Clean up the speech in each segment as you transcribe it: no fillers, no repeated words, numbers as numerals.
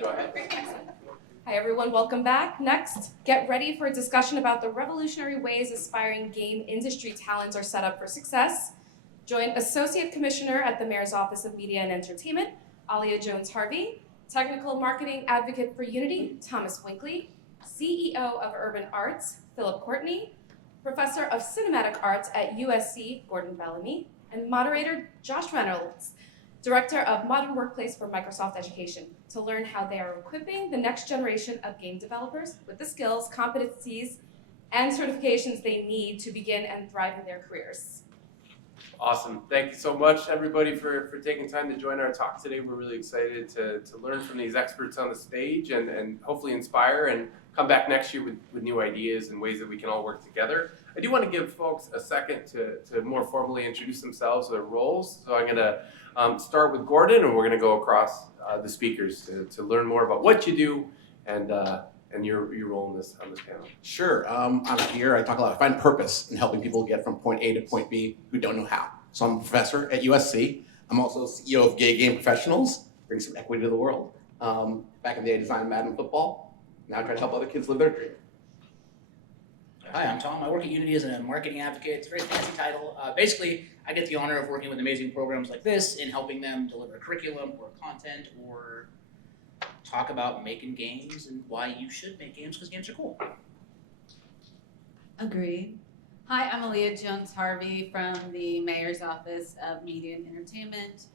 Go ahead. Hi everyone, welcome back. Next, get ready for a discussion about the revolutionary ways aspiring game industry talents are set up for success. Join Associate Commissioner at the Mayor's Office of Media and Entertainment, Alia Jones-Harvey, Technical Marketing Advocate for Unity, Thomas Winkley, CEO of Urban Arts, Philip Courtney, Professor of Cinematic Arts at USC, Gordan Bellamy, and moderator Josh Reynolds, Director of Modern Workplace for Microsoft Education, to learn how they are equipping the next generation of game developers with the skills, competencies, and certifications they need to begin and thrive in their careers. Awesome. Thank you so much, everybody, for taking time to join our talk today. We're really excited to learn from these experts on the stage and hopefully inspire and come back next year with new ideas and ways that we can all work together. I do want to give folks a second to more formally introduce themselves, their roles. So I'm going to start with Gordan, and we're going to go across the speakers to learn more about what you do and your role on this panel. Sure. I'm here. I talk a lot. I find purpose in helping people get from point A to point B who don't know how. So I'm a professor at USC. I'm also CEO of Gay Game Professionals, bring some equity to the world. Back in the day, I designed Madden football. Now I try to help other kids live their dream. Hi, I'm Tom. I work at Unity as a marketing advocate. It's a very fancy title. Basically, I get the honor of working with amazing programs like this in helping them deliver curriculum or content or talk about making games and why you should make games because games are cool. Agreed. Hi, I'm Alia Jones-Harvey from the Mayor's Office of Media and Entertainment.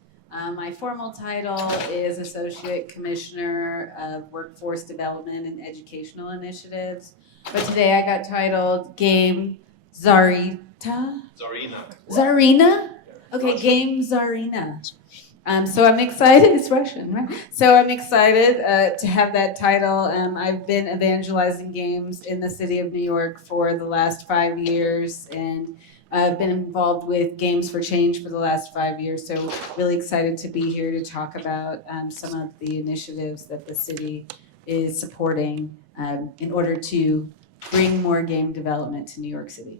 My formal title is Associate Commissioner of Workforce Development and Educational Initiatives. But today I got titled Game Czarina? Czarina? Okay, Russian. Game Czarina. So I'm excited, it's Russian, right? So I'm excited to have that title. I've been evangelizing games in the city of New York for the last 5 years, and I've been involved with Games for Change for the last 5 years. So really excited to be here to talk about some of the initiatives that the city is supporting in order to bring more game development to New York City.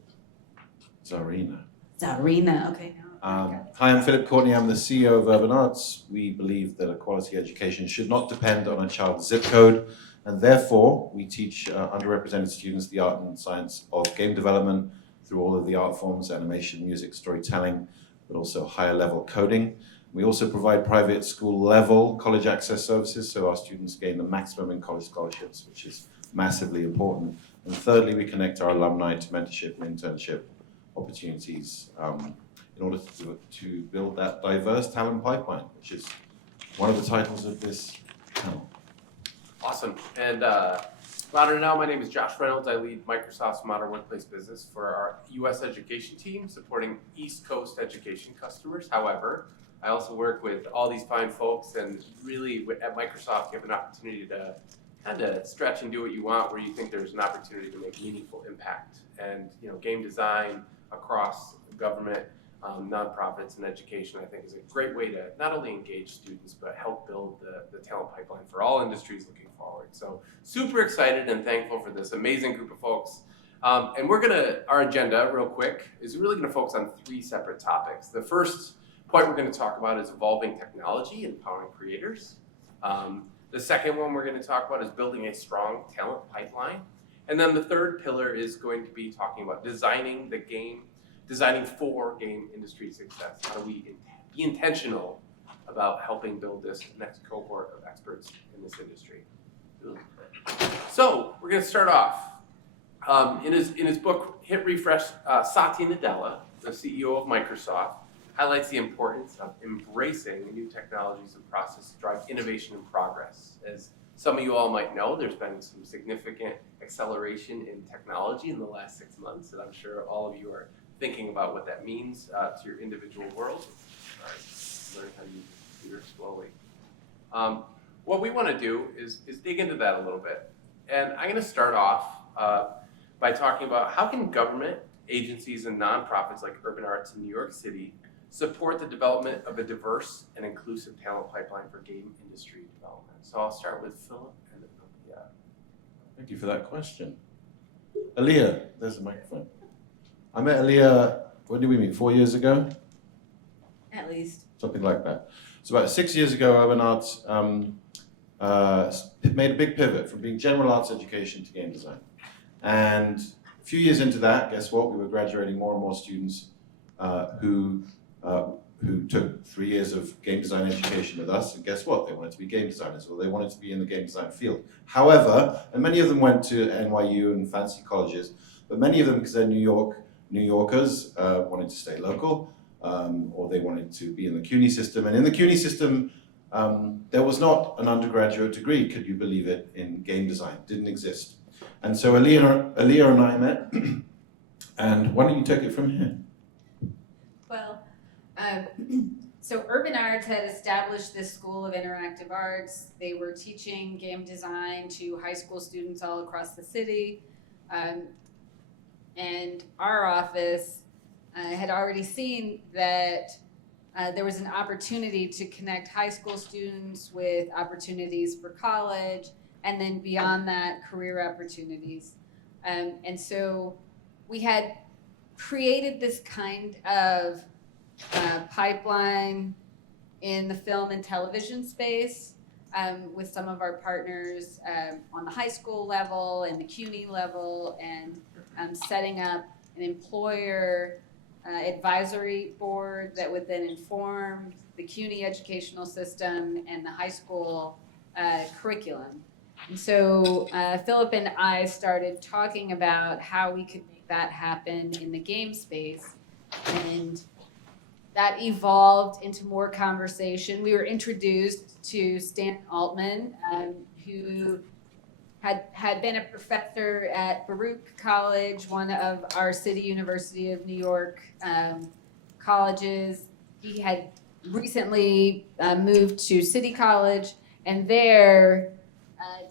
Czarina. Czarina, okay. Hi, I'm Philip Courtney. I'm the CEO of Urban Arts. We believe that a quality education should not depend on a child's zip code, and therefore we teach underrepresented students the art and science of game development through all of the art forms, animation, music, storytelling, but also higher level coding. We also provide private school level college access services, so our students gain the maximum in college scholarships, which is massively important. And thirdly, we connect our alumni to mentorship and internship opportunities in order to build that diverse talent pipeline, which is one of the titles of this panel. Awesome. And louder now, my name is Josh Reynolds. I lead Microsoft's Modern Workplace business for our U.S. education team, supporting East Coast education customers. However, I also work with all these fine folks, and really at Microsoft, you have an opportunity to kind of stretch and do what you want where you think there's an opportunity to make meaningful impact. And game design across government, nonprofits, and education, I think, is a great way to not only engage students, but help build the talent pipeline for all industries looking forward. So super excited and thankful for this amazing group of folks. And our agenda, real quick, is really gonna focus on 3 separate topics. The first point we're gonna talk about is evolving technology and empowering creators. The second one we're gonna talk about is building a strong talent pipeline. And then the third pillar is going to be talking about designing for game industry success. How do we be intentional about helping build this next cohort of experts in this industry? So we're going to start off. In his book, Hit Refresh, Satya Nadella, the CEO of Microsoft, highlights the importance of embracing new technologies and processes to drive innovation and progress. As some of you all might know, there's been some significant acceleration in technology in the last 6 months, and I'm sure all of you are thinking about what that means to your individual world. All right, learn how to use the computer slowly. What we want to do is dig into that a little bit. And I'm going to start off by talking about how can government, agencies, and nonprofits like Urban Arts in New York City support the development of a diverse and inclusive talent pipeline for game industry development. So I'll start with Philip and then Alia. Thank you for that question. Alia, there's the microphone. I met Alia, when did we meet, 4 years ago? At least. Something like that. So about 6 years ago, Urban Arts made a big pivot from being general arts education to game design. And a few years into that, guess what? We were graduating more and more students who took 3 years of game design education with us, and guess what? They wanted to be game designers, or they wanted to be in the game design field. However, and many of them went to NYU and fancy colleges, but many of them, because they're New Yorkers, wanted to stay local, or they wanted to be in the CUNY system. And in the CUNY system, there was not an undergraduate degree, could you believe it, in game design. Didn't exist. And so Alia and I met, and why don't you take it from here? Well, so Urban Arts had established this School of Interactive Arts. They were teaching game design to high school students all across the city. And our office had already seen that there was an opportunity to connect high school students with opportunities for college, and then beyond that, career opportunities. And so we had created this kind of pipeline in the film and television space with some of our partners on the high school level and the CUNY level, and setting up an employer advisory board that would then inform the CUNY educational system and the high school curriculum. And so Philip and I started talking about how we could make that happen in the game space, and that evolved into more conversation. We were introduced to Stan Altman, who had been a professor at Baruch College, one of our City University of New York colleges. He had recently moved to City College, and there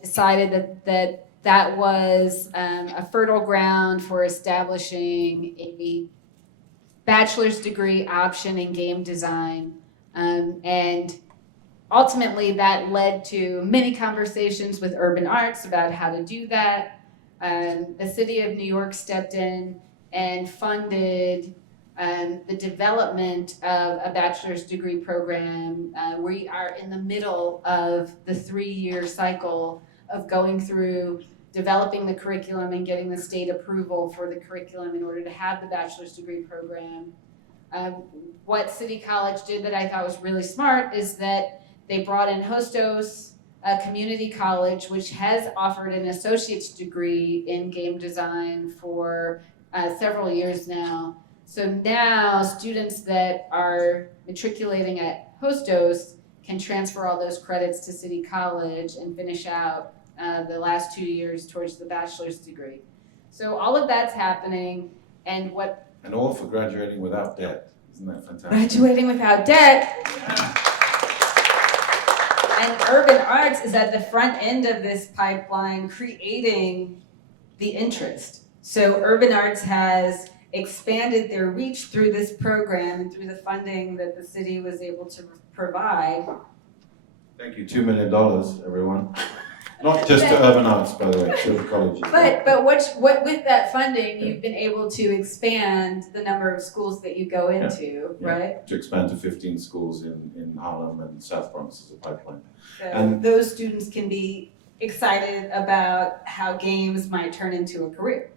decided that was a fertile ground for establishing a bachelor's degree option in game design. And ultimately that led to many conversations with Urban Arts about how to do that. The City of New York stepped in and funded the development of a bachelor's degree program. We are in the middle of the 3-year cycle of going through developing the curriculum and getting the state approval for the curriculum in order to have the bachelor's degree program. What City College did that I thought was really smart is that they brought in Hostos Community College, which has offered an associate's degree in game design for several years now. So now students that are matriculating at Hostos can transfer all those credits to City College and finish out the last 2 years towards the bachelor's degree. So all of that's happening, and all for graduating without debt. Isn't that fantastic? Graduating without debt. And Urban Arts is at the front end of this pipeline, creating the interest. So Urban Arts has expanded their reach through this program and through the funding that the city was able to provide. Thank you, $2 million, everyone. Not just to Urban Arts, by the way, to the colleges. But what with that funding, you've been able to expand the number of schools that you go into, right? To expand to 15 schools in Harlem and South Bronx as a pipeline. So And those students can be excited about how games might turn into a career.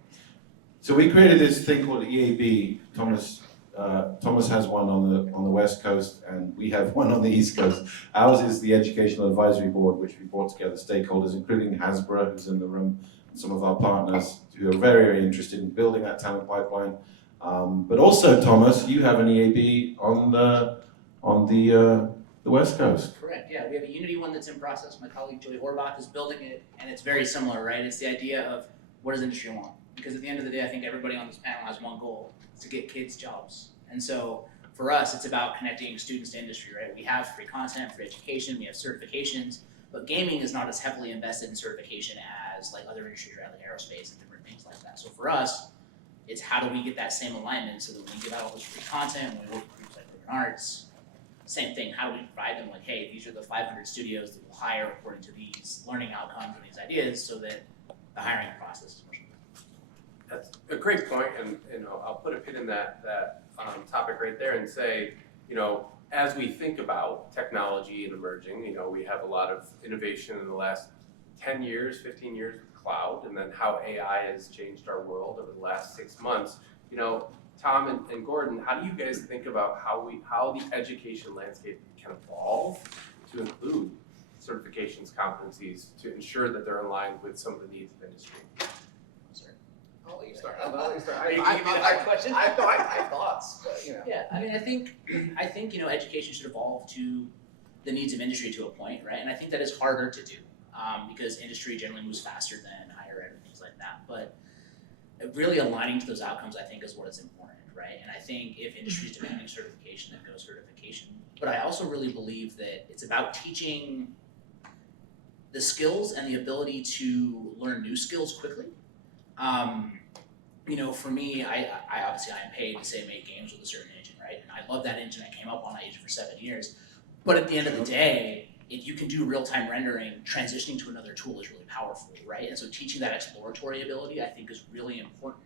so we created this thing called EAB. Thomas has one on the West Coast, and we have one on the East Coast. Ours is the Educational Advisory Board, which we brought together stakeholders, including Hasbro, who's in the room, and some of our partners who are very, very interested in building that talent pipeline. But also, Thomas, you have an EAB on the West Coast. Correct, yeah, we have a Unity one that's in process. My colleague Joey Horbach is building it, and it's very similar, right? It's the idea of what does industry want? Because at the end of the day, I think everybody on this panel has one goal, to get kids jobs. And so for us, it's about connecting students to industry, right? We have free content, free education, we have certifications, but gaming is not as heavily invested in certification as like other industries, right? Like aerospace and different things like that. So for us, it's how do we get that same alignment so that when we give out all this free content, when we work with groups like Urban Arts, same thing, how do we provide them like, hey, these are the 500 studios that we'll hire according to these learning outcomes and these ideas so that the hiring process is much more. That's a great point, and I'll put a pin in that topic right there and say, as we think about technology and emerging, you know, we have a lot of innovation in the last 10 years, 15 years with cloud, and then how AI has changed our world over the last 6 months. You know, Tom and Gordan, how do you guys think about how the education landscape can evolve to include certifications, competencies, to ensure that they're aligned with some of the needs of industry? I'll let you start. I'll let you start. Are you giving me the hard question? I have thoughts, but you know. Yeah, I mean, I think you know, education should evolve to the needs of industry to a point, right? And I think that is harder to do because industry generally moves faster than higher ed and things like that. But really aligning to those outcomes, I think, is what is important, right? And I think if industry is demanding certification, then go certification. But I also really believe that it's about teaching the skills and the ability to learn new skills quickly. You know, for me, I obviously I am paid to say make games with a certain engine, right? And I love that engine. I came up on. I used it for 7 years. But at the end of the day, if you can do real-time rendering, transitioning to another tool is really powerful, right? And so teaching that exploratory ability, I think, is really important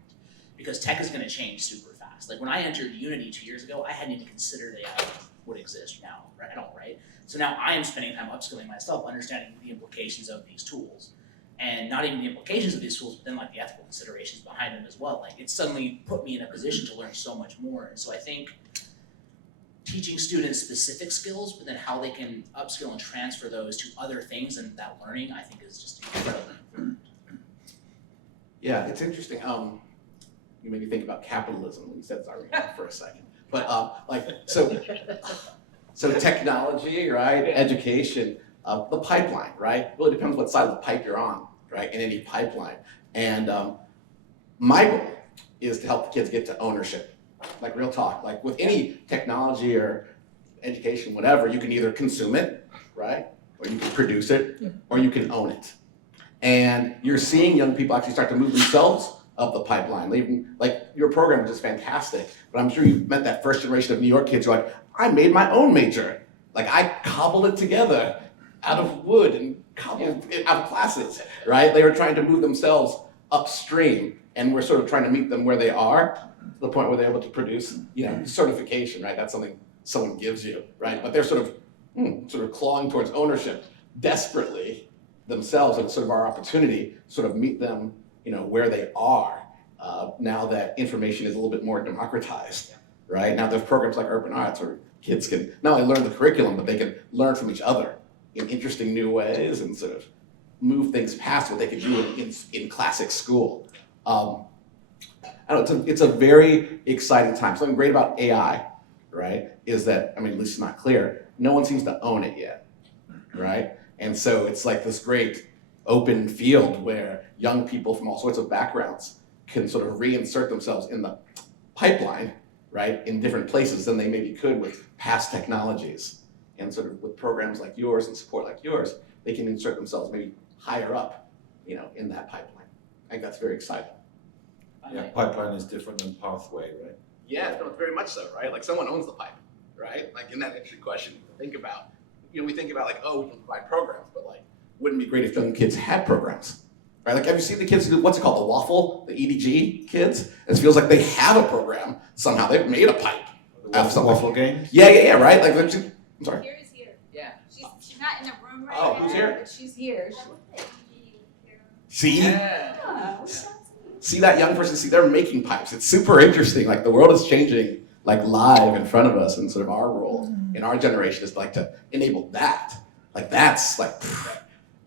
because tech is going to change super fast. Like when I entered Unity 2 years ago, I hadn't even considered AI would exist now, right? At all, right? So now I am spending time upskilling myself, understanding the implications of these tools. And not even the implications of these tools, but then like the ethical considerations behind them as well. Like it suddenly put me in a position to learn so much more. And so I think teaching students specific skills, but then how they can upskill and transfer those to other things and that learning, I think is just incredibly important. Yeah, it's interesting. You made me think about capitalism when you said sorry for a second. But so technology, right? Education, the pipeline, right? Really depends what side of the pipe you're on, right? In any pipeline. And my goal is to help the kids get to ownership, like real talk. Like with any technology or education, whatever, you can either consume it, right? Or you can produce it, or you can own it. And you're seeing young people actually start to move themselves up the pipeline. Even like your program is just fantastic, but I'm sure you've met that first generation of New York kids who are like, I made my own major. Like I cobbled it together out of wood and cobbled it out of classes, right? They were trying to move themselves upstream, and we're sort of trying to meet them where they are, to the point where they're able to produce, you know, certification, right? That's something someone gives you, right? But they're sort of clawing towards ownership desperately themselves, and it's sort of our opportunity to sort of meet them, you know, where they are now that information is a little bit more democratized, right? Now there's programs like Urban Arts where kids can not only learn the curriculum, but they can learn from each other in interesting new ways and sort of move things past what they could do in classic school. I don't know, it's a very exciting time. Something great about AI, right, is that, I mean, at least it's not clear, no one seems to own it yet, right? And so it's like this great open field where young people from all sorts of backgrounds can sort of reinsert themselves in the pipeline, right, in different places than they maybe could with past technologies. And sort of with programs like yours and support like yours, they can insert themselves maybe higher up, you know, in that pipeline. I think that's very exciting. Yeah, pipeline is different than pathway, right? Yeah, no, very much so, right? Like someone owns the pipe, right? Like in that interesting question to think about. You know, we think about like, oh, we can provide programs, but like, wouldn't it be great if young kids had programs, right? Like, have you seen the kids do, what's it called, the waffle, the EDG kids? It feels like they have a program somehow. They've made a pipe. Waffle games? Yeah, right? Like, I'm sorry. Here is here. Yeah. She's not in the room right Oh, now. who's here? But she's here. See? Yeah. See that young person, see, they're making pipes. It's super interesting. Like the world is changing like live in front of us, and sort of our role in our generation is like to enable that. Like that's like,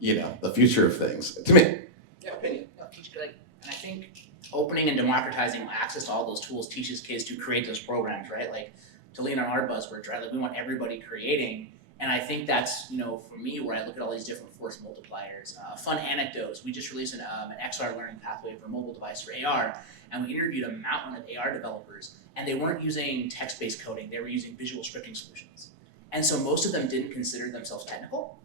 you know, the future of things. To me. Yeah, opinion. No, and I think opening and democratizing access to all those tools teaches kids to create those programs, right? Like to lean on our buzzwords, right? Like we want everybody creating. And I think that's, you know, for me, where I look at all these different force multipliers. Fun anecdotes. We just released an XR learning pathway for mobile device for AR, and we interviewed a mountain of AR developers, and they weren't using text-based coding. They were using visual scripting solutions. And so most of them didn't consider themselves technical.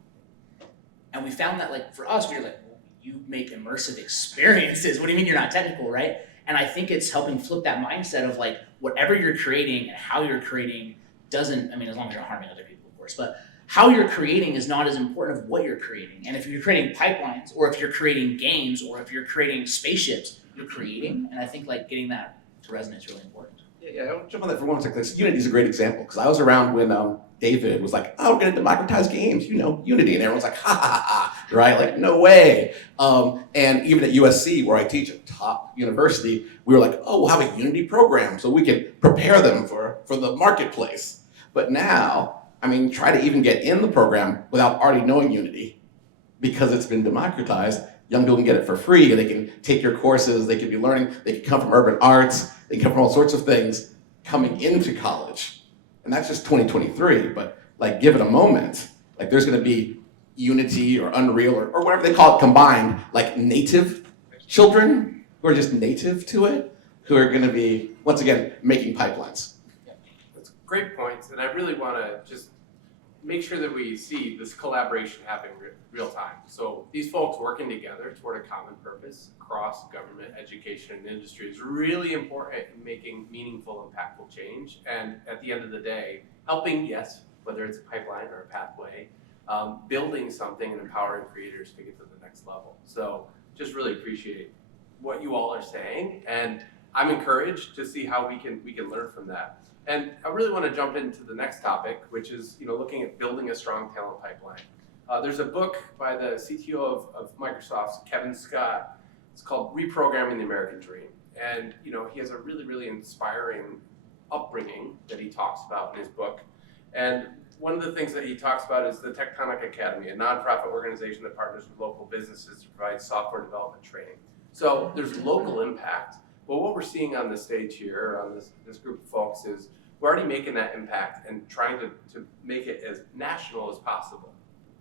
And we found that, like, for us, we were like, well, you make immersive experiences. What do you mean you're not technical, right? And I think it's helping flip that mindset of, like, whatever you're creating and how you're creating doesn't, I mean, as long as you're not harming other people, of course, but how you're creating is not as important of what you're creating. And if you're creating pipelines, or if you're creating games, or if you're creating spaceships, you're creating. And I think, like, getting that to resonate is really important. Yeah, Yeah, I'll jump on that for one second. Unity is a great example because I was around when David was like, "Oh, we're going to democratize games," Unity, and everyone's like, "Ha ha ha!" Right? Like, no way. And even at USC, where I teach, a top university, we were like, "Oh, we'll have a Unity program so we can prepare them for the marketplace." But now, I mean, try to even get in the program without already knowing Unity, because it's been democratized. Young people can get it for free, and they can take your courses, they can be learning, they can come from urban arts, they can come from all sorts of things coming into college. And that's just 2023, but like give it a moment, like there's gonna be Unity or Unreal or whatever they call it combined, like native children who are just native to it, who are gonna be, once again, making pipelines. That's great points, and I really want to just make sure that we see this collaboration happening real time. So these folks working together toward a common purpose across government, education, and industry is really important in making meaningful, impactful change. And at the end of the day, helping, yes, whether it's a pipeline or a pathway, building something and empowering creators to get to the next level. So just really appreciate what you all are saying, and I'm encouraged to see how we can learn from that. And I really want to jump into the next topic, which is looking at building a strong talent pipeline. There's a book by the CTO of Microsoft, Kevin Scott. It's called Reprogramming the American Dream. And he has a really, really inspiring upbringing that he talks about in his book. And one of the things that he talks about is the Tectonic Academy, a nonprofit organization that partners with local businesses to provide software development training. So there's local impact. But what we're seeing on the stage here, on this group of folks, is we're already making that impact and trying to make it as national as possible.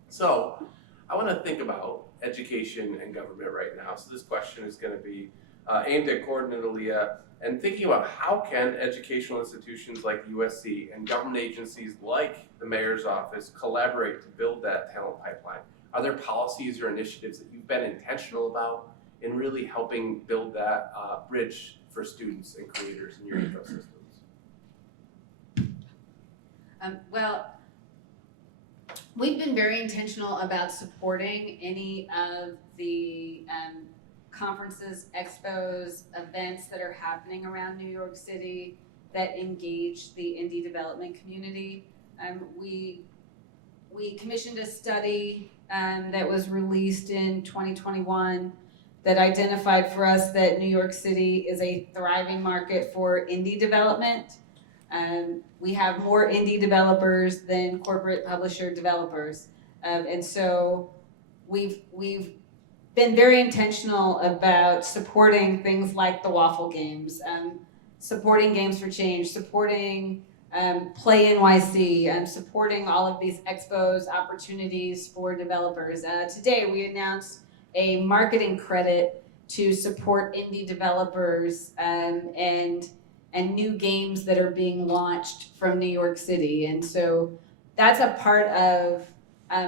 So I want to think about education and government right now. So this question is going to be aimed at Gordan and Alia, and thinking about how can educational institutions like USC and government agencies like the mayor's office collaborate to build that talent pipeline. Are there policies or initiatives that you've been intentional about in really helping build that bridge for students and creators in your ecosystems? Well, we've been very intentional about supporting any of the conferences, expos, events that are happening around New York City that engage the indie development community. We commissioned a study that was released in 2021 that identified for us that New York City is a thriving market for indie development. We have more indie developers than corporate publisher developers. And so we've been very intentional about supporting things like the Waffle Games, supporting Games for Change, supporting Play NYC, supporting all of these expos, opportunities for developers. Today we announced a marketing credit to support indie developers and new games that are being launched from New York City. And so that's a part of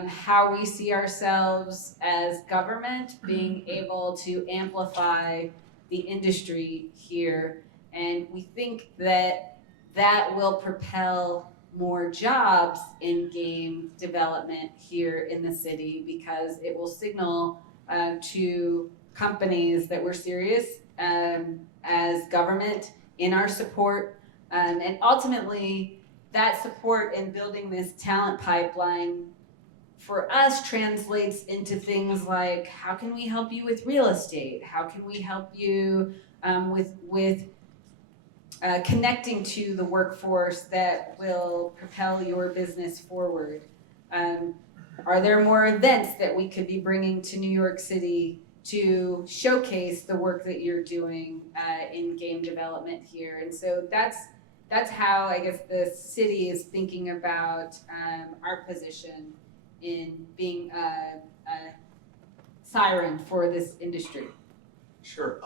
how we see ourselves as government, being able to amplify the industry here. And we think that that will propel more jobs in game development here in the city, because it will signal to companies that we're serious as government in our support, and ultimately that support in building this talent pipeline for us translates into things like, how can we help you with real estate? How can we help you with connecting to the workforce that will propel your business forward? Are there more events that we could be bringing to New York City to showcase the work that you're doing in game development here? And so that's how I guess the city is thinking about our position in being a siren for this industry. Sure.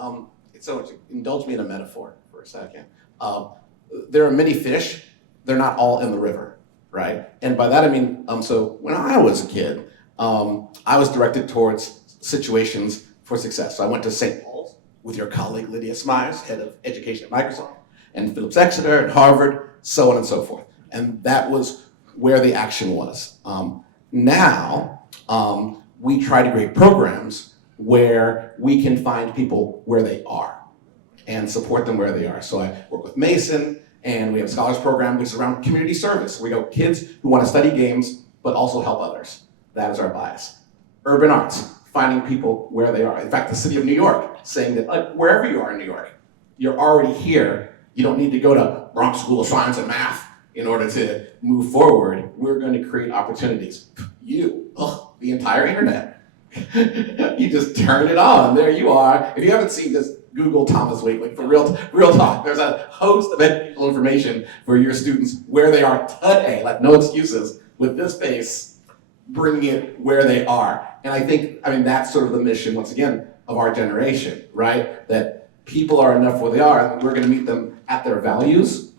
So indulge me in a metaphor for a second. There are many fish. They're not all in the river, right? And by that I mean, so when I was a kid, I was directed towards situations for success. So I went to St. Paul's with your colleague Lydia Smyers, head of education at Microsoft, and Phillips Exeter and Harvard, so on and so forth. And that was where the action was. Now, we try to create programs where we can find people where they are and support them where they are. So I work with Mason And we have a scholars program which is around community service. We go kids who want to study games but also help others. That is our bias. Urban arts, finding people where they are. In fact, the city of New York saying that like, wherever you are in New York, you're already here. You don't need to go to Bronx School of Science and Math in order to move forward. We're going to create opportunities. The entire internet. You just turn it on, there you are. If you haven't seen this, Google Thomas Winkley for real talk. There's a host of educational information for your students where they are today, like no excuses, with this space, bringing it where they are. And I mean, that's sort of the mission, once again, of our generation, right? That people are enough where they are, and we're gonna meet them at their values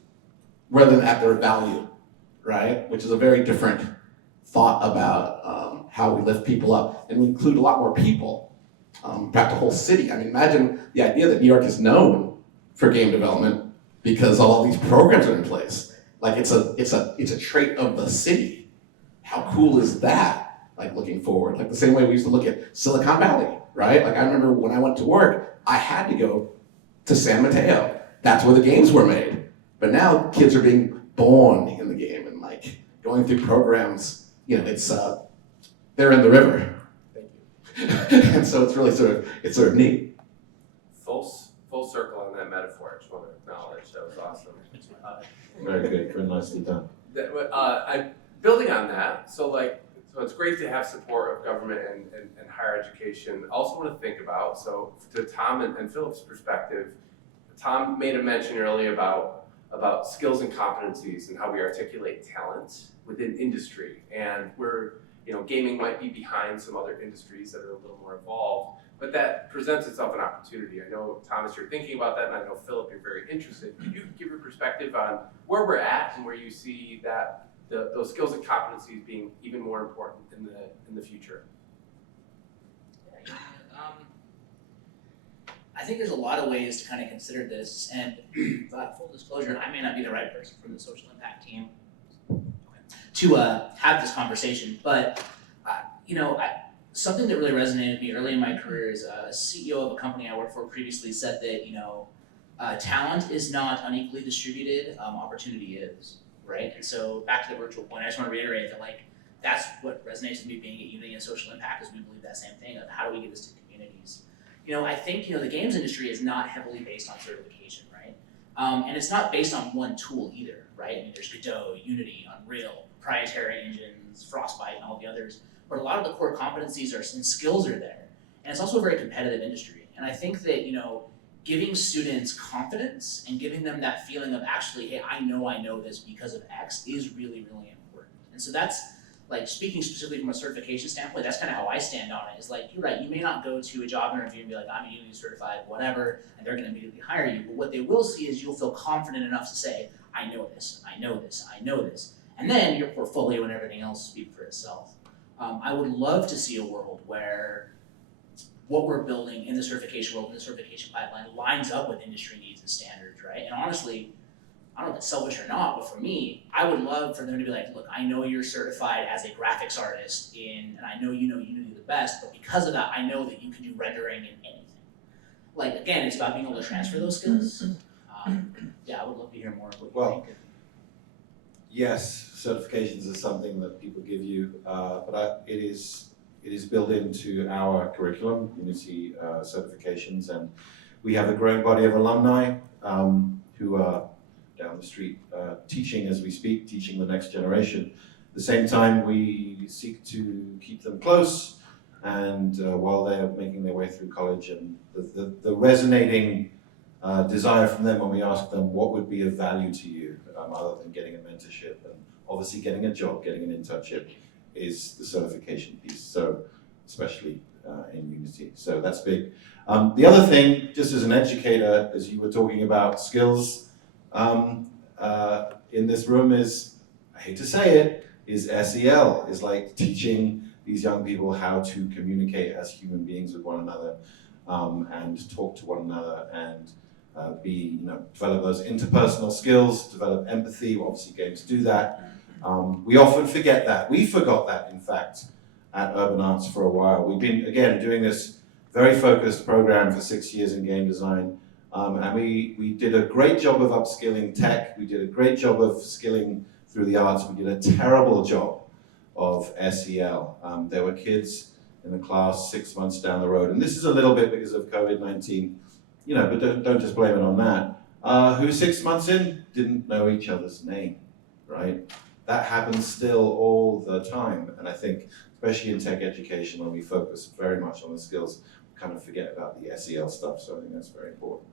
rather than at their value, right? Which is a very different thought about how we lift people up. And we include a lot more people, perhaps the whole city. I mean, imagine the idea that New York is known for game development because all these programs are in place. Like it's a trait of the city. How cool is that? Like looking forward, like the same way we used to look at Silicon Valley, right? Like I remember when I went to work, I had to go to San Mateo. That's where the games were made. But now kids are being born in the game and like going through programs, it's they're in the river. Thank you. And so it's really sort of neat. Full circle on that metaphor. I just want to acknowledge that was awesome. Very good, very nicely done. Building on that, so it's great to have support of government and higher education. I also want to think about, so to Tom and Philip's perspective, Tom made a mention earlier about skills and competencies and how we articulate talent within industry. And gaming might be behind some other industries that are a little more evolved, but that presents itself an opportunity. I know, Thomas, you're thinking about that, and I know, Philip, you're very interested. Could you give your perspective on where we're at and where you see that those skills and competencies being even more important in the future? I think there's a lot of ways to kind of consider this, and full disclosure, I may not be the right person from the social impact team to have this conversation, but something that really resonated with me early in my career is a CEO of a company I worked for previously said that talent is not unequally distributed, opportunity is, right? And so back to the virtual point, I just want to reiterate that that's what resonates with me being at Unity and Social Impact, is we believe that same thing of how do we give this to communities. I think the games industry is not heavily based on certification, right? And it's not based on one tool either, right? I mean, there's Godot, Unity, Unreal, proprietary engines, Frostbite, and all the others. But a lot of the core competencies and skills are there. And it's also a very competitive industry. And I think that, giving students confidence and giving them that feeling of actually, hey, I know this because of X is really, really important. And so that's, speaking specifically from a certification standpoint, that's kind of how I stand on it, is you're right, you may not go to a job interview and be like, I'm a Unity certified, whatever, and they're going to immediately hire you. But what they will see is you'll feel confident enough to say, I know this. And then your portfolio and everything else speak for itself. I would love to see a world where what we're building in the certification world, in the certification pipeline, lines up with industry needs and standards, right? And honestly, I don't know if it's selfish or not, but for me, I would love for them to be like, look, I know you're certified as a graphics artist and I know you know Unity the best, but because of that, I know that you can do rendering in anything. Again, it's about being able to transfer those skills. I would love to hear more of what you think. Yes, certifications are something that people give you, but it is built into our curriculum, Unity certifications, and we have a growing body of alumni who are down the street teaching as we speak, teaching the next generation. At the same time, we seek to keep them close, and while they're making their way through college, and the resonating desire from them when we ask them what would be of value to you, other than getting a mentorship and obviously getting a job, getting an internship, is the certification piece. So especially in Unity. So that's big. The other thing, just as an educator, as you were talking about skills in this room is, I hate to say it, is SEL, is teaching these young people how to communicate as human beings with one another and talk to one another and develop those interpersonal skills, develop empathy. Obviously games do that. We often forget that. We forgot that, in fact, at Urban Arts for a while. We've been, again, doing this very focused program for 6 years in game design, And we did a great job of upskilling tech. We did a great job of skilling through the arts. We did a terrible job of SEL. There were kids in the class 6 months down the road, and this is a little bit because of COVID-19, but don't just blame it on that, who 6 months in didn't know each other's name, right? That happens still all the time, and I think, especially in tech education, when we focus very much on the skills, we kind of forget about the SEL stuff, so I think that's very important.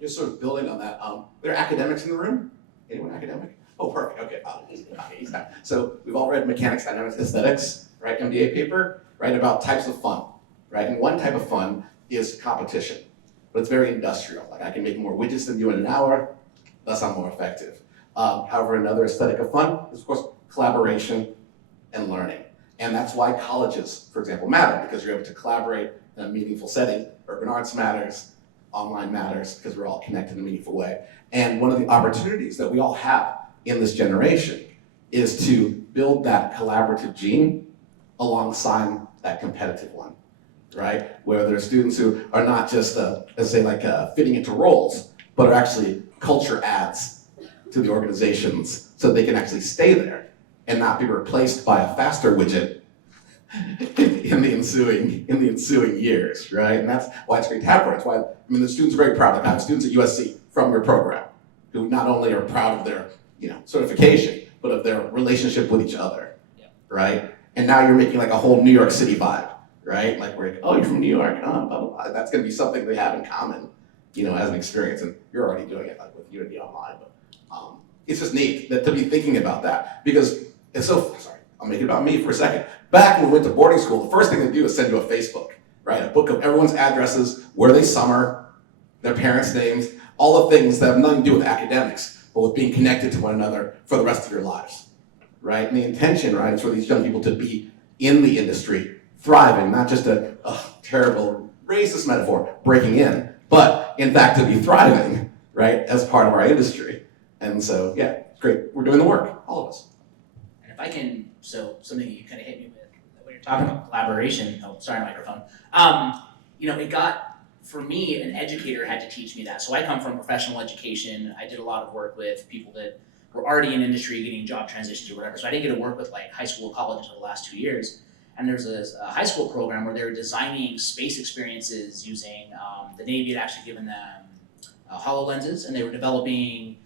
Just sort of building on that, there are academics in the room? Anyone academic? Oh, perfect, okay. He's not. So we've all read Mechanics, Dynamics, Aesthetics, right, MDA paper, right, about types of fun, right? And one type of fun is competition, but it's very industrial. Like I can make more widgets than you in an hour, thus I'm more effective. However, another aesthetic of fun is, of course, collaboration and learning. And that's why colleges, for example, matter, because you're able to collaborate in a meaningful setting. Urban arts matters, online matters, because we're all connected in a meaningful way. And one of the opportunities that we all have in this generation is to build that collaborative gene alongside that competitive one, right? Where there are students who are not just, fitting into roles, but are actually culture adds to the organizations so they can actually stay there and not be replaced by a faster widget in the ensuing years, right? And that's why it's great to have for. It's why, the students are very proud. Like I have students at USC from your program who not only are proud of their, certification, but of their relationship with each other, right? And now you're making like a whole New York City vibe, right? Like we're, oh, you're from New York, blah, blah, blah. That's gonna be something they have in common, as an experience. And you're already doing it like with Unity Online, but it's just neat to be thinking about that because it's so, sorry, I'll make it about me for a second. Back when we went to boarding school, the first thing they do is send you a Facebook, right? A book of everyone's addresses, where they summer, their parents' names, all the things that have nothing to do with academics, but with being connected to one another for the rest of your lives, right? And the intention, right, is for these young people to be in the industry, thriving, not just a terrible racist metaphor, breaking in, but in fact to be thriving, right, as part of our industry. And so, yeah, it's great. We're doing the work, all of us. And if I can, so something you kind of hit me with when you're talking about collaboration. Oh, sorry, microphone. It got, for me, an educator had to teach me that. So I come from professional education. I did a lot of work with people that were already in industry, getting job transitions or whatever. So I didn't get to work with like high school, college until the last 2 years. And there's a high school program where they were designing space experiences using, the Navy had actually given them HoloLenses, and they were developing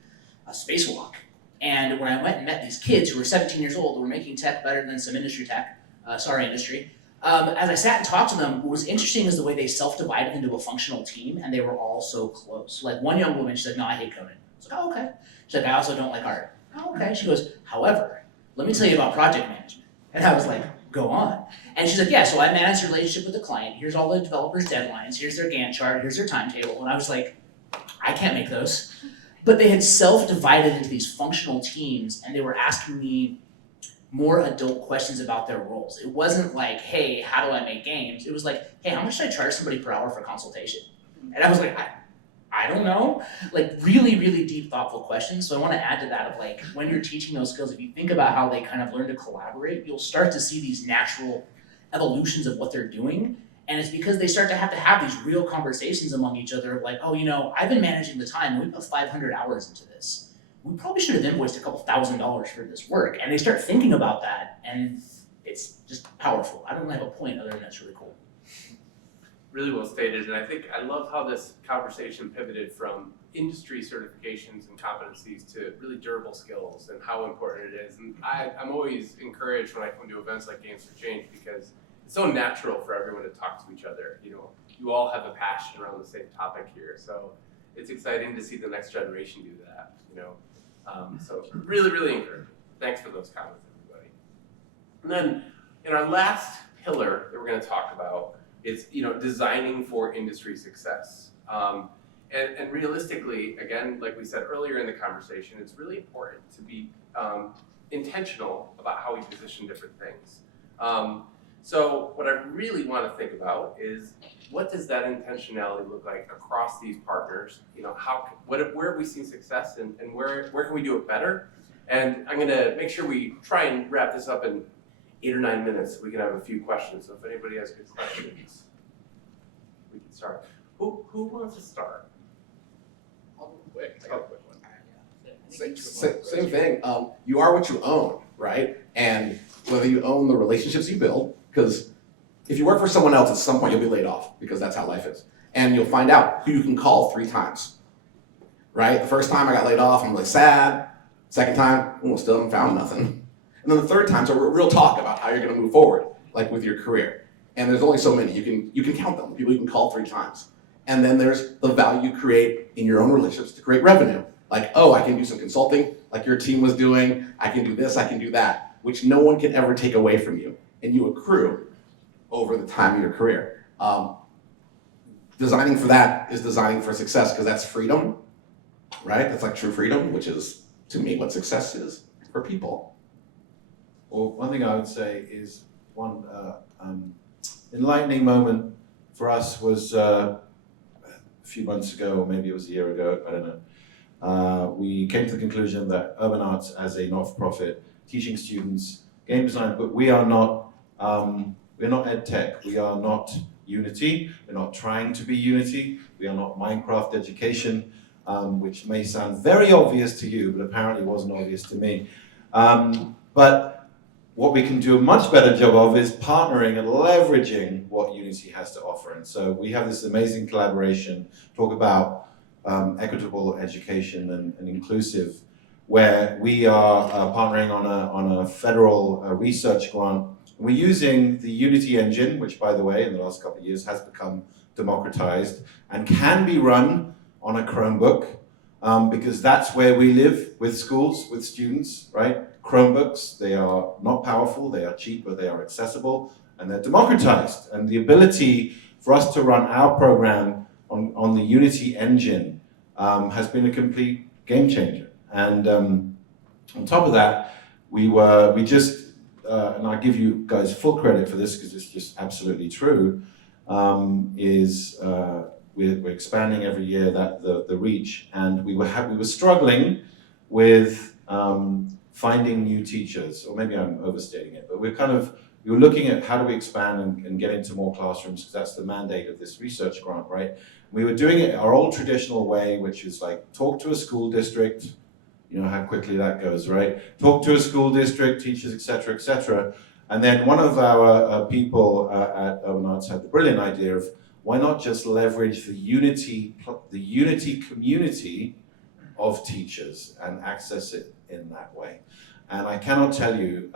a spacewalk. And when I went and met these kids who were 17 years old, who were making tech better than some industry tech, industry, as I sat and talked to them, what was interesting is the way they self-divided into a functional team, and they were all so close. Like one young woman, she said, no, I hate coding. I was like, oh, okay. She's like, I also don't like art. Oh, okay. She goes, however, let me tell you about project management. And I was like, go on. And she's like, yeah, so I manage the relationship with the client. Here's all the developers' deadlines. Here's their Gantt chart. Here's their timetable. And I was like, I can't make those. But they had self-divided into these functional teams, and they were asking me more adult questions about their roles. It wasn't like, hey, how do I make games? It was like, hey, how much should I charge somebody per hour for consultation? And I was like, I don't know. Like really, really deep, thoughtful questions. So I want to add to that of like, when you're teaching those skills, if you think about how they kind of learn to collaborate, you'll start to see these natural evolutions of what they're doing. And it's because they start to have these real conversations among each other of like, oh, I've been managing the time. We put 500 hours into this. We probably should have invoiced a couple $1,000s for this work. And they start thinking about that, and it's just powerful. I don't have a point other than that's really cool. Really well stated, and I think I love how this conversation pivoted from industry certifications and competencies to really durable skills and how important it is. And I'm always encouraged when I come to events like Games for Change because it's so natural for everyone to talk to each other. You all have a passion around the same topic here, so it's exciting to see the next generation do that. So really, really encouraging. Thanks for those comments, everybody. And then in our last pillar that we're going to talk about is designing for industry success. And realistically, again, like we said earlier in the conversation, it's really important to be intentional about how we position different things. So what I really want to think about is what does that intentionality look like across these partners? Where have we seen success and where can we do it better? And I'm going to make sure we try and wrap this up in 8 or 9 minutes so we can have a few questions. So if anybody has good questions, we can start. Who wants to start? quick. I got a quick one. Same thing. You are what you own, right? And whether you own the relationships you build, because if you work for someone else, at some point you'll be laid off, because that's how life is. And you'll find out who you can call 3 times, right? The first time I got laid off, I'm really sad. Second time, well, still haven't found nothing. And then the third time, so real talk about how you're gonna move forward, like with your career. And there's only so many, you can count them, people you can call 3 times. And then there's the value you create in your own relationships to create revenue. Like, oh, I can do some consulting, like your team was doing, I can do this, I can do that, which no one can ever take away from you. And you accrue over the time of your career. Designing for that is designing for success, because that's freedom, right? That's like true freedom, which is, to me, what success is for people. Well, one thing I would say is one enlightening moment for us was a few months ago, or maybe it was a year ago, I don't know. We came to the conclusion that Urban Arts, as a not-for-profit, teaching students game design, but we are not ed tech, we are not Unity, we're not trying to be Unity, we are not Minecraft education, which may sound very obvious to you, but apparently wasn't obvious to me. But what we can do a much better job of is partnering and leveraging what Unity has to offer. And so we have this amazing collaboration, talk about equitable education and inclusive, where we are partnering on a federal research grant. We're using the Unity engine, which, by the way, in the last couple of years has become democratized and can be run on a Chromebook, because that's where we live with schools, with students, right? Chromebooks, they are not powerful, they are cheap, but they are accessible, and they're democratized. And the ability for us to run our program on the Unity engine has been a complete game changer. And on top of that, and I give you guys full credit for this because it's just absolutely true, we're expanding every year the reach, and we were struggling with finding new teachers, or maybe I'm overstating it, but we were looking at how do we expand and get into more classrooms, because that's the mandate of this research grant, right? We were doing it our old traditional way, which is like talk to a school district, you know how quickly that goes, right? Talk to a school district, teachers, et cetera, and then one of our people at Urban Arts had the brilliant idea of why not just leverage the Unity community of teachers and access it in that way. And I cannot tell you,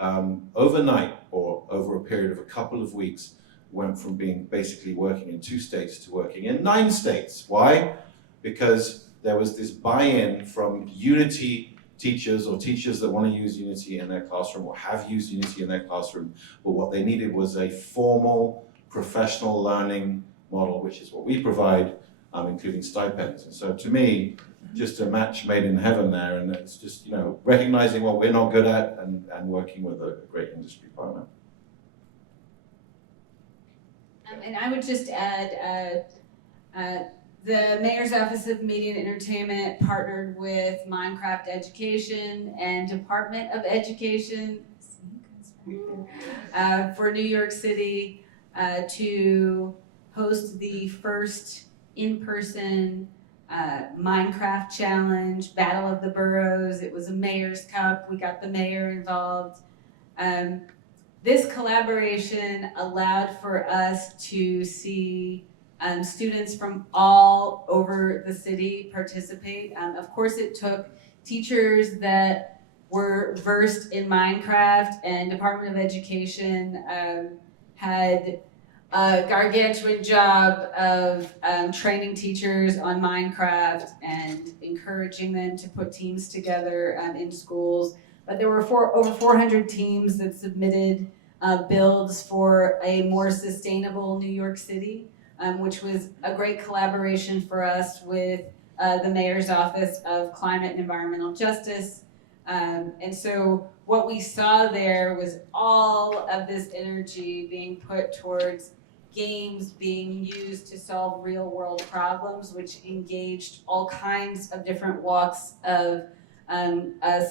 overnight or over a period of a couple of weeks, went from being basically working in 2 states to working in 9 states. Why? Because there was this buy-in from Unity teachers or teachers that want to use Unity in their classroom or have used Unity in their classroom, but what they needed was a formal professional learning model, which is what we provide, including stipends. And so to me, just a match made in heaven there, and it's just, you know, recognizing what we're not good at and working with a great industry partner. And I would just add, the Mayor's Office of Media and Entertainment partnered with Minecraft Education and Department of Education for New York City to host the first in-person Minecraft challenge, Battle of the Boroughs. It was a Mayor's Cup. We got the mayor involved. This collaboration allowed for us to see students from all over the city participate. Of course, it took teachers that were versed in Minecraft, and Department of Education had a gargantuan job of training teachers on Minecraft and encouraging them to put teams together in schools. But there were over 400 teams that submitted builds for a more sustainable New York City, which was a great collaboration for us with the Mayor's Office of Climate and Environmental Justice. And so what we saw there was all of this energy being put towards games being used to solve real world problems, which engaged all kinds of different walks of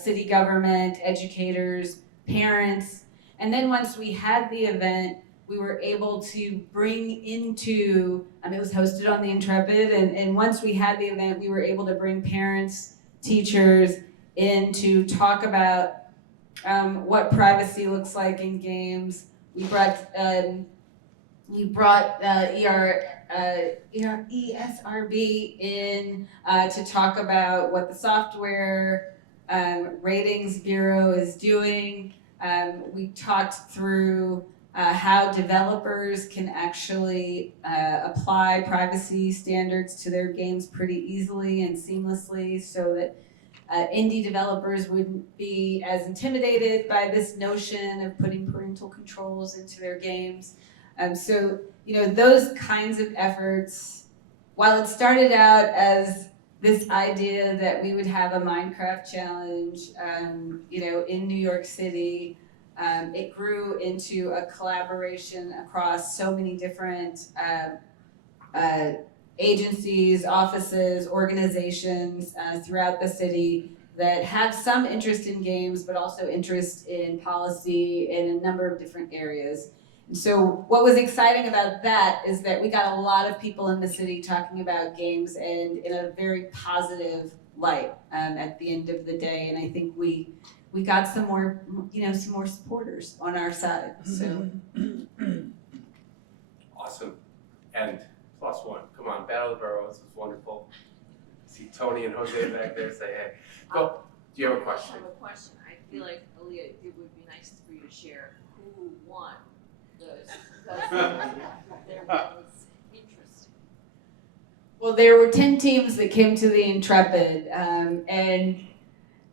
city government, educators, parents. And then once we had the event, we were able to bring into, it was hosted on the Intrepid, and once we had the event, we were able to bring parents, teachers in to talk about what privacy looks like in games. We brought ESRB in to talk about what the software ratings bureau is doing. We talked through how developers can actually apply privacy standards to their games pretty easily and seamlessly, so that indie developers wouldn't be as intimidated by this notion of putting parental controls into their games. So, those kinds of efforts, while it started out as this idea that we would have a Minecraft challenge, in New York City, it grew into a collaboration across so many different agencies, offices, organizations throughout the city that have some interest in games, but also interest in policy in a number of different areas. And so what was exciting about that is that we got a lot of people in the city talking about games and in a very positive light at the end of the day. And I think we got some more supporters on our side. So Awesome. And +1. Come on, Battle of the Boroughs was wonderful. See Tony and Jose back there say, hey. Go. Do you have a question? I have a question. I feel like, Alia, it would be nice for you to share who won those, because there was interesting. Well, there were 10 teams that came to the Intrepid, and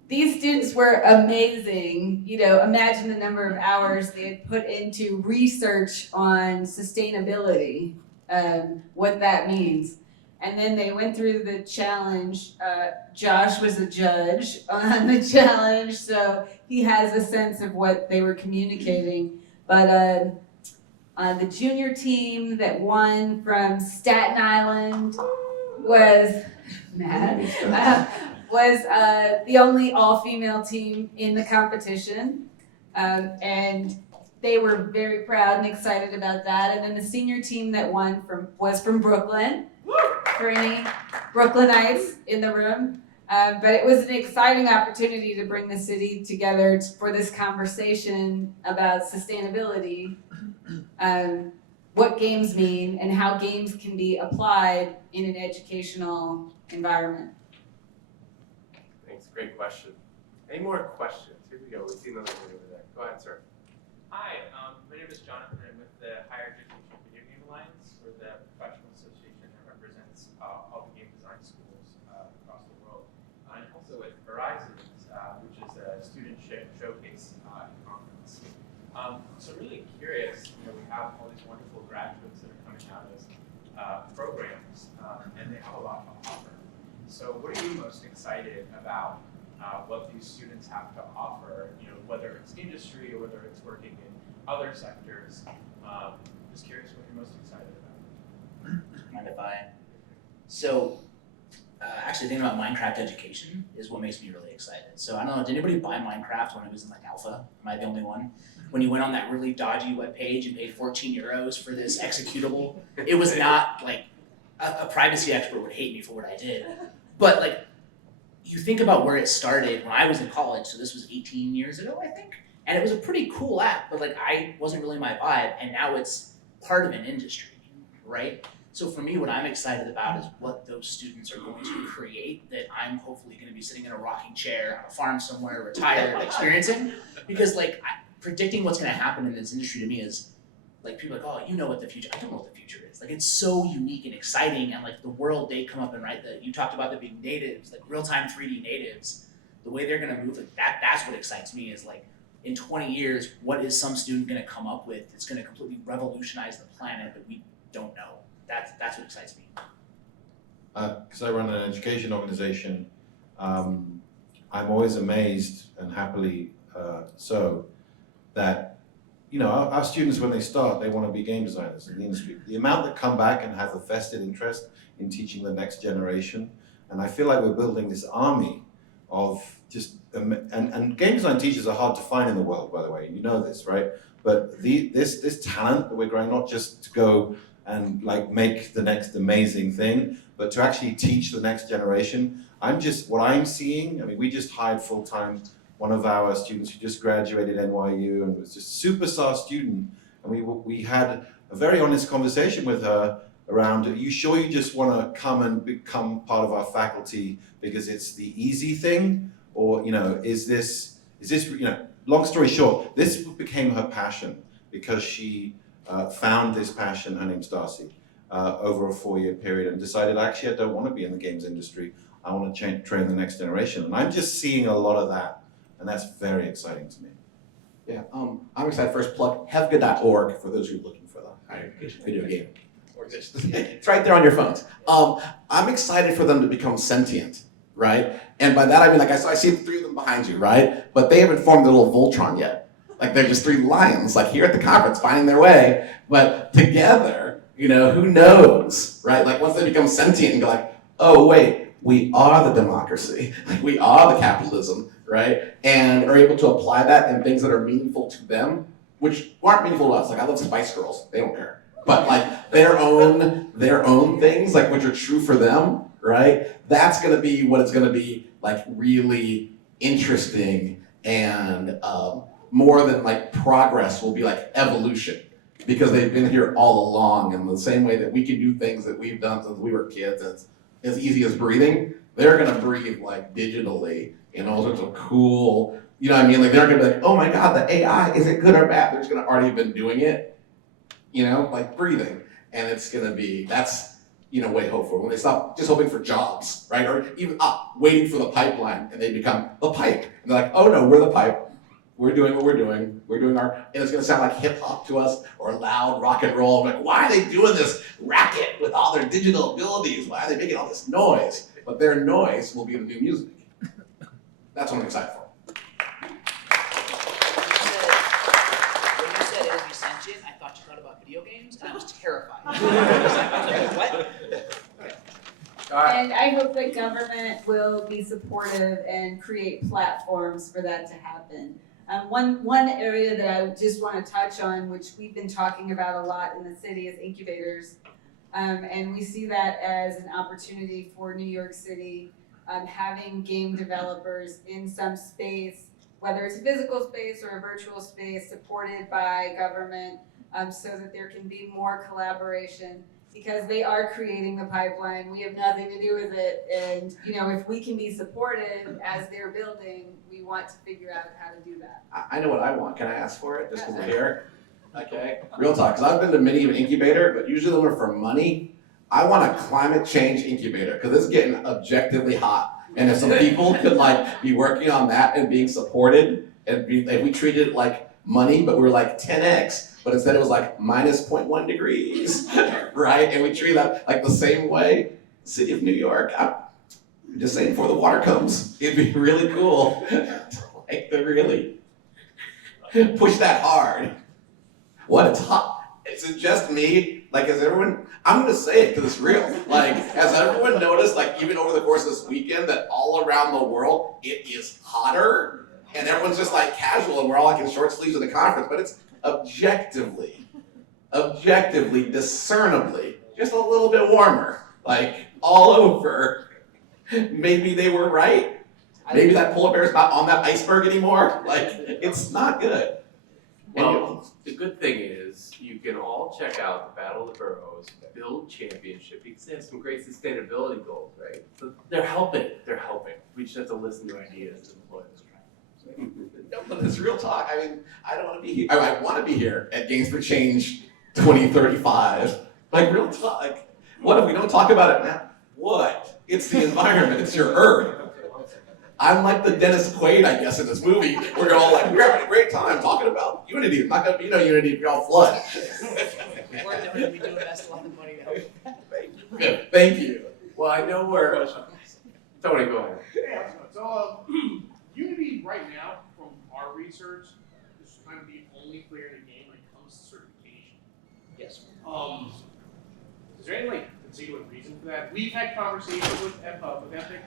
these students were amazing. Imagine the number of hours they had put into research on sustainability, what that means. And then they went through the challenge. Josh was a judge on the challenge, so he has a sense of what they were communicating. But the junior team that won from Staten Island was the only all-female team in the competition, and they were very proud and excited about that. And then the senior team that won was from Brooklyn, for any Brooklynites in the room. But it was an exciting opportunity to bring the city together for this conversation about sustainability, what games mean, and how games can be applied in an educational environment. Thanks. Great question. Any more questions? Here we go. We see another one over there. Go ahead, sir. Hi, my name is Jonathan. I'm with the Higher Education Video Game Alliance. We're the professional association that represents all the game design schools across the world. And also with Horizons, which is a student showcase conference. So really curious, we have all these wonderful graduates that are coming out as programs, and they have a lot to offer. So what are you most excited about what these students have to offer, whether it's industry or whether it's working in other sectors? Just curious what you're most excited about. Mind if I? So, actually thinking about Minecraft education is what makes me really excited. So I don't know, did anybody buy Minecraft when it was in alpha? Am I the only one? When you went on that really dodgy web page and paid 14 euros for this executable, it was not like a privacy expert would hate me for what I did. But you think about where it started when I was in college, so this was 18 years ago, I think, and it was a pretty cool app, but I wasn't really my vibe, and now it's part of an industry, right? So for me, what I'm excited about is what those students are going to create that I'm hopefully going to be sitting in a rocking chair on a farm somewhere, retired, experiencing, because predicting what's going to happen in this industry to me is people are like, oh, you know what the future, I don't know what the future is. It's so unique and exciting, and the world they come up and write that you talked about, the big natives, real-time 3D natives, the way they're going to move, that's what excites me is in 20 years, what is some student going to come up with that's going to completely revolutionize the planet that we don't know? That's what excites me. Because I run an education organization, I'm always amazed, and happily so, that our students, when they start, they want to be game designers in the industry. The amount that come back and have a vested interest in teaching the next generation, and I feel like we're building this army of just, and game design teachers are hard to find in the world, by the way, you know this, right? But this talent that we're growing, not just to go and like make the next amazing thing, but to actually teach the next generation. What I'm seeing, I mean, we just hired full-time one of our students who just graduated NYU and was just a superstar student. And we had a very honest conversation with her around, are you sure you just want to come and become part of our faculty because it's the easy thing? Or, is this, long story short, this became her passion because she found this passion, her name's Darcy, over a 4-year period and decided, actually, I don't want to be in the games industry. I want to train the next generation. And I'm just seeing a lot of that. And that's very exciting to me. Yeah, I'm excited. First plug, hevga.org for those who are looking for the higher education video game. It's right there on your phones. I'm excited for them to become sentient, right? And by that I mean, I see 3 of them behind you, right? But they haven't formed their little Voltron yet. Like they're just 3 lions, like here at the conference, finding their way. But together, who knows, right? Like once they become sentient and go like, oh wait, we are the democracy, like we are the capitalism, right? And are able to apply that in things that are meaningful to them, which aren't meaningful to us. Like I love Spice Girls, they don't care. But like their own things, like which are true for them, right? That's gonna be what it's gonna be like really interesting and more than like progress will be like evolution because they've been here all along in the same way that we can do things that we've done since we were kids. It's as easy as breathing. They're gonna breathe like digitally in all sorts of cool, Like they're gonna be like, oh my God, the AI, is it good or bad? They're just gonna already been doing it, like breathing. And it's gonna be, that's, way hopeful. When they stop just hoping for jobs, right? Or even waiting for the pipeline and they become the pipe. And they're like, oh no, we're the pipe. We're doing what we're doing. We're doing and it's gonna sound like hip hop to us or loud rock and roll. Like, why are they doing this racket with all their digital abilities? Why are they making all this noise? But their noise will be the new music. That's what I'm excited for. When you said it would be sentient, I thought you thought about video games, and I was terrified. I was like, what? All right. And I hope that government will be supportive and create platforms for that to happen. One area that I just want to touch on, which we've been talking about a lot in the city, is incubators. And we see that as an opportunity for New York City, having game developers in some space, whether it's a physical space or a virtual space, supported by government, so that there can be more collaboration, because they are creating the pipeline. We have nothing to do with it. And if we can be supportive as they're building, we want to figure out how to do that. I know what I want. Can I ask for it? Just because we're here? Okay. Real talk, because I've been to many of an incubator, but usually them are for money. I want a climate change incubator, because it's getting objectively hot. And if some people could be working on that and being supported, and if we treated it like money, but we were like 10x, but instead it was like minus 0.1 degrees, right? And we treat that like the same way. City of New York, I'm just saying before the water comes, it'd be really cool to really push that hard. What, it's hot. Is it just me? Has everyone, I'm gonna say it because it's real. Has everyone noticed, even over the course of this weekend, that all around the world, it is hotter? And everyone's just casual and we're all in short sleeves at the conference, but it's objectively, discernibly, just a little bit warmer. All over. Maybe they were right. Maybe that polar bear's not on that iceberg anymore. It's not good. Well, the good thing is you can all check out the Battle of the Boroughs Build Championship because they have some great sustainability goals, right? So they're helping. We just have to listen to ideas and employ those practices. No, but it's real talk. I mean, I don't want to be here. I want to be here at Games for Change 2035. Real talk. What if we don't talk about it now? What? It's the environment. It's your Earth. I'm like the Dennis Quaid, I guess, in this movie. We're all we're having a great time talking about unity. It's not going to be no unity if we all flood. We do invest a lot of money to help. Good. Thank you. Well, I know we're. Tony, go ahead. Yeah, so Unity right now, from our research, is kind of the only player in the game when it comes to certification. Yes. Is there any particular reason for that? We've had conversations with Epic.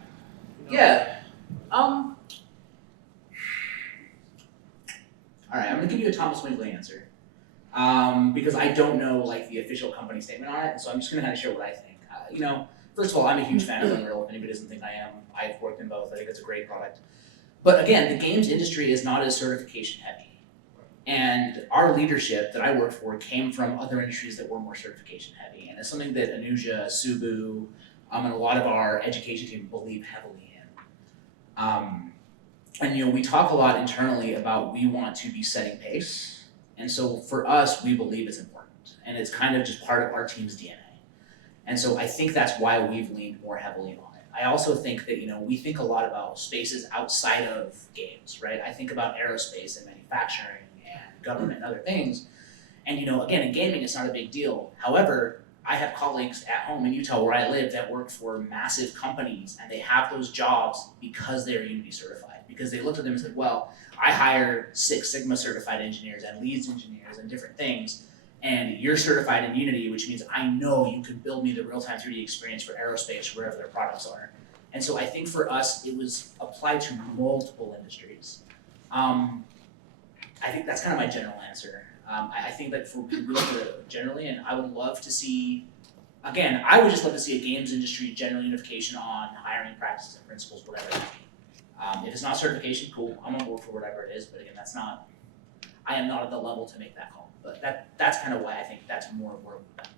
Yeah. All right, I'm gonna give you a Thomas Winkley answer, because I don't know like the official company statement on it, so I'm just gonna kind of share what I think. First of all, I'm a huge fan of Unreal. If anybody doesn't think I am, I've worked in both. I think it's a great product. But again, the games industry is not as certification heavy, and our leadership that I work for came from other industries that were more certification heavy, and it's something that Anuja, Subu, and a lot of our education team believe heavily in. And we talk a lot internally about we want to be setting pace. And so for us, we believe it's important. And it's kind of just part of our team's DNA. And so I think that's why we've leaned more heavily on it. I also think that, we think a lot about spaces outside of games, right? I think about aerospace and manufacturing and government and other things. And, again, in gaming, it's not a big deal. However, I have colleagues at home in Utah where I live that work for massive companies, and they have those jobs because they're Unity certified. Because they looked at them and said, well, I hire 6 Sigma certified engineers and leads engineers and different things, and you're certified in Unity, which means I know you can build me the real-time 3D experience for aerospace, wherever their products are. And so I think for us, it was applied to multiple industries. I think that's kind of my general answer. I think that for people generally, and I would love to see, again, I would just love to see a games industry general unification on hiring practices and principles, whatever it may be. If it's not certification, cool, I'm on board for whatever it is, but again, I am not at the level to make that call. But that's kind of why I think that's more of where we're at.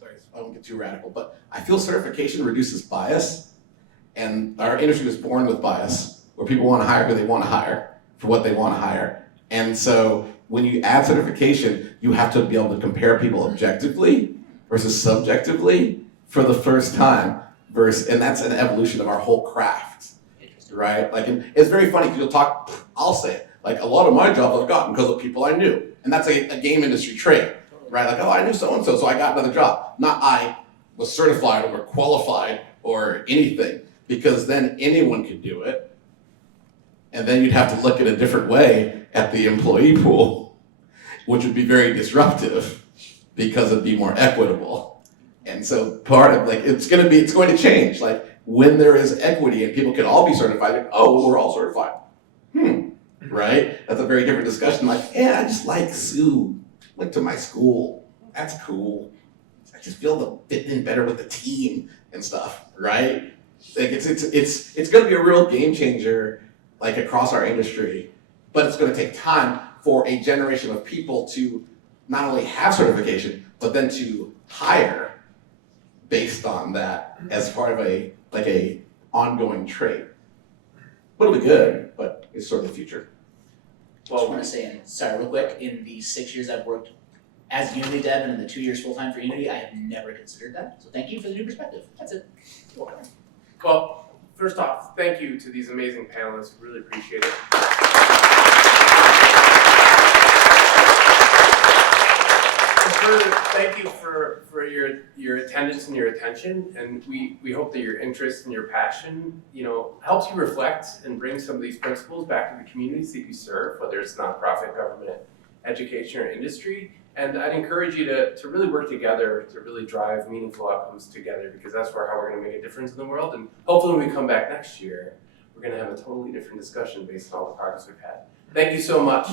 Sorry, I won't get too radical, but I feel certification reduces bias, and our industry was born with bias, where people want to hire who they want to hire for what they want to hire. And so when you add certification, you have to be able to compare people objectively versus subjectively for the first time, and that's an evolution of our whole craft, right? Like, and it's very funny because I'll say it, like a lot of my jobs I've gotten because of people I knew, and that's a game industry trait, right? Like, oh, I knew so-and-so, so I got another job. Not I was certified or qualified or anything, because then anyone could do it, and then you'd have to look at a different way at the employee pool, which would be very disruptive because it'd be more equitable. And so part of it's going to change. Like when there is equity and people can all be certified, like, oh, well, we're all certified. Right? That's a very different discussion. Like, yeah, I just like Sue. Went to my school. That's cool. I just feel the fit in better with the team and stuff, right? Like it's going to be a real game changer, like across our industry. But it's going to take time for a generation of people to not only have certification, but then to hire based on that as part of a ongoing trait. But it'll be good, but it's sort of the future. I just want to say, and sorry, real quick, in the 6 years I've worked as Unity dev and in the 2 years full-time for Unity, I have never considered that. So thank you for the new perspective. That's it. You're welcome. Well, first off, thank you to these amazing panelists. Really appreciate it. Thank you for your attendance and your attention, and we hope that your interest and your passion, helps you reflect and bring some of these principles back to the communities that you serve, whether it's nonprofit, government, education, or industry. And I'd encourage you to really work together to really drive meaningful outcomes together, because that's how we're going to make a difference in the world. And hopefully when we come back next year, we're going to have a totally different discussion based on all the progress we've had. Thank you so much.